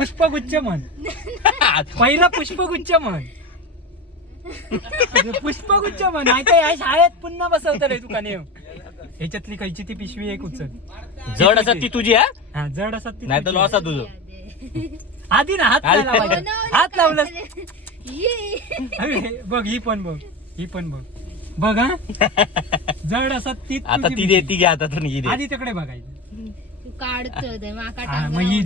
पुष्पगुच्छ म्हण. पहिला पुष्पगुच्छ म्हण. पुष्पगुच्छ म्हण. नाही तर या शाळेत पुन्हा बसवतले तुका नेव. ह्याच्यातली खायची ती पिशवी एक उचल. जड असत ती तुझी. हा जड असत ती. नाही तर लॉस आहे तुझं. आधी ना हात नाही लावायचा. हात लावलं बघ. ही पण बघ. बघ हा. जड असत ती. आता ती देती घ्या आता तू निघी दे. आधी तिकडे बघायचं. काढतो ही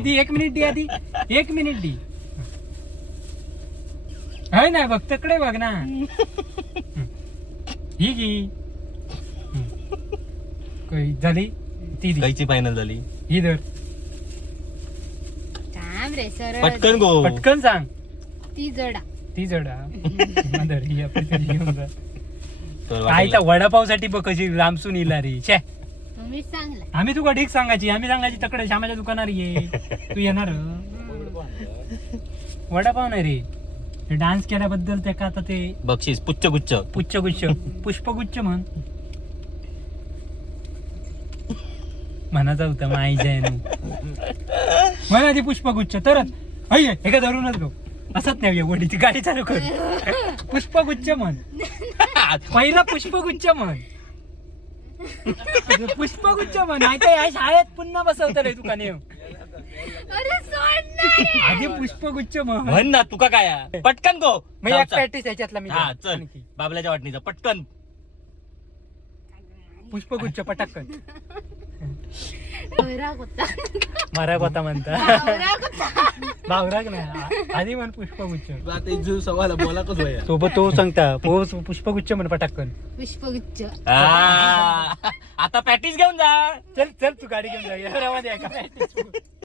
दी 1 मिनिट दी आधी. 1 मिनिट दी. है नाही बघ तिकडे बघ ना. ही घे. झाली ती दी. कायची फायनल झाली. ही धर. थांब रे सरळ पटकन गो. पटकन सांग. ती जडा ती जडा. धर ही आपली तरी घेऊन जा. तर काय तर वडापावसाठी बघ कशी लांबसून इला रे. छे तुम्ही सांगला आम्ही तुका ठीक सांगायची. आम्ही सांगायची तकडे श्यामाच्या दुकानावर ये. तू येणार वडापाव नाही रे. डान्स केल्याबद्दल त्याका आता ते बक्षीस पुच्चगुच्छ. पुष्पगुच्छ म्हणाचा होता माईच्या म्हणा ती पुष्पगुच्छ तरच. अय्य एका धरूनच गो. असत नाही वडीची गाडी चालू कर. पुष्पगुच्छ म्हण. पहिला पुष्पगुच्छ म्हण. नाही तर या शाळेत पुन्हा बसवतले तुका नेव. अरे सोड ना. आधी पुष्पगुच्छ म्हण. म्हण ना तुका काय आहे? पटकन गो. मग एक प्रॅक्टिस याच्यातला मी हा चल बाबल्याच्या वाटणीचा पटकन. पुष्पगुच्छ पटकन. वैराग होता. मराक होता म्हणता. वैराग होता. भावराग नाही आधी म्हण पुष्पगुच्छ. बोला सोबत तो सांगता पुष्पगुच्छ म्हण पटकन. पुष्पगुच्छ. आता पॅटीस घेऊन जा. चल तू गाडी घेऊन जा.